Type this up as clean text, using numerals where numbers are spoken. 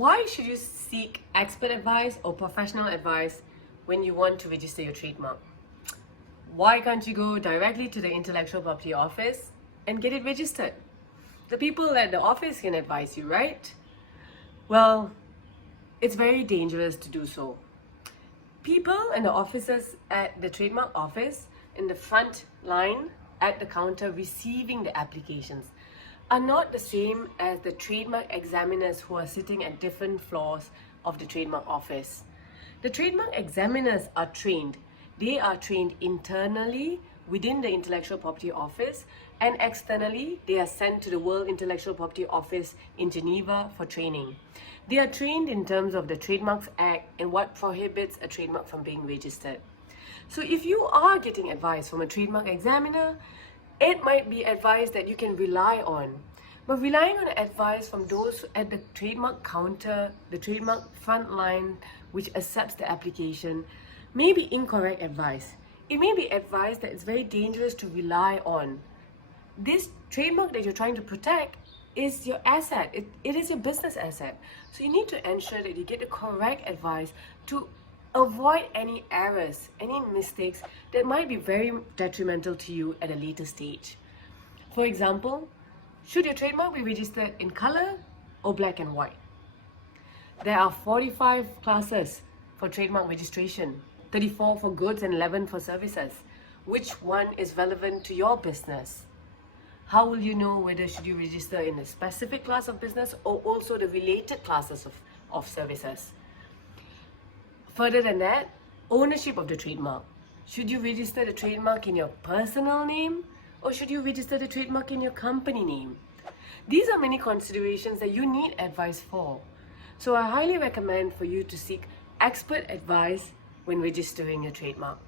Why should you seek expert advice or professional advice when you want to register your trademark? Why can't you go directly to the Intellectual Property Office and get it registered? The people at the office can advise you, right? Well, it's very dangerous to do so. People and the officers at the trademark office in the front line at the counter receiving the applications are not the same as the trademark examiners who are sitting at different floors of the trademark office. The trademark examiners are trained. They are trained internally within the Intellectual Property Office, and externally they are sent to the World Intellectual Property Office in Geneva for training. They are trained in terms of the Trademarks Act and what prohibits a trademark from being registered. So if you are getting advice from a trademark examiner, it might be advice that you can rely on. But relying on advice from those at the trademark counter, the trademark front line, which accepts the application, may be incorrect advice. It may be advice that is very dangerous to rely on. This trademark that you're trying to protect is your asset. It is your business asset. So you need to ensure that you get the correct advice to avoid any errors, any mistakes that might be very detrimental to you at a later stage. For example, should your trademark be registered in color or black and white? There are 45 classes for trademark registration, 34 for goods and 11 for services. Which one is relevant to your business? How will you know whether should you register in a specific class of business or also the related classes of services? Further than that, ownership of the trademark. Should you register the trademark in your personal name or should you register the trademark in your company name? These are many considerations that you need advice for. So I highly recommend for you to seek expert advice when registering your trademark.